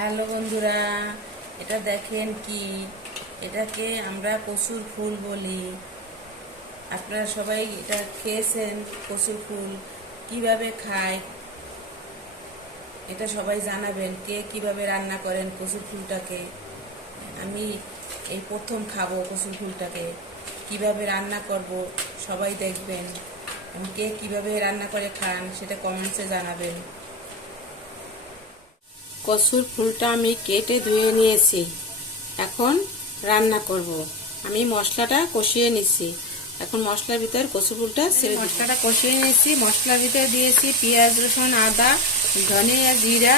Hello বন্ধুরা, এটা দেখেন কি? এটাকে আমরা কসুর ফুল বলি। আপনারা সবাই এটা খেয়েছেন কসুর ফুল। কীভাবে খায়? এটা সবাই জানাবেন, কে কীভাবে রান্না করেন কসুর ফুলটাকে। আমি এই প্রথম খাব কসুর ফুলটাকে। কীভাবে রান্না করব সবাই দেখবেন। কে কীভাবে রান্না করে খান সেটা কমেন্টসে জানাবেন। কসুর ফুলটা আমি কেটে ধুয়ে নিয়েছি। এখন রান্না করব। আমি মশলাটা কষিয়ে নিচ্ছি। এখন মশলার ভিতর কসুর ফুলটা মশলাটা কষিয়ে নিয়েছি। মশলার ভিতরে দিয়েছি পেঁয়াজ রসুন আদা ধনিয়া জিরা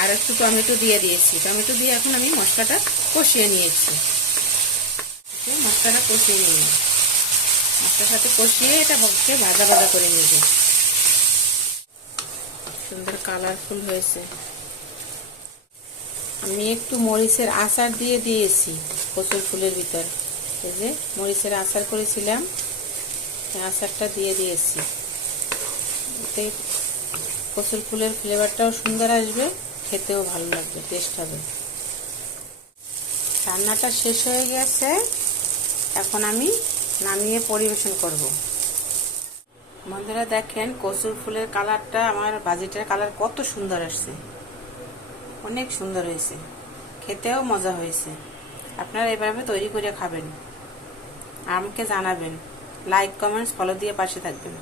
আর একটু টমেটো দিয়ে দিয়েছি। টমেটো দিয়ে এখন আমি মশলাটা কষিয়ে নিয়েছি। মশলাটা কষিয়ে নিয়ে মশলার সাথে কষিয়ে এটা বক্সে ভাজা ভাজা করে নেব। সুন্দর কালারফুল হয়েছে। আমি একটু মরিচের আচার দিয়ে দিয়েছি, কচুর ফুলের ভিতর। এই যে মরিচের আচার করেছিলাম আচারটা দিয়ে দিয়েছি। এতে কচুর ফুলের ফ্লেভারটাও সুন্দর আসবে, খেতেও ভালো লাগবে, টেস্ট হবে। রান্নাটা শেষ হয়ে গেছে, এখন আমি নামিয়ে পরিবেশন করব। বন্ধুরা দেখেন, কচুর ফুলের কালারটা, আমার বাজিটার কালার কত সুন্দর আসছে। অনেক সুন্দর হয়েছে। খেতেও মজা হয়েছে। আপনারা এভাবে তৈরি করে খাবেন। আমাকে জানাবেন। লাইক কমেন্টস ফলো দিয়ে পাশে থাকবেন।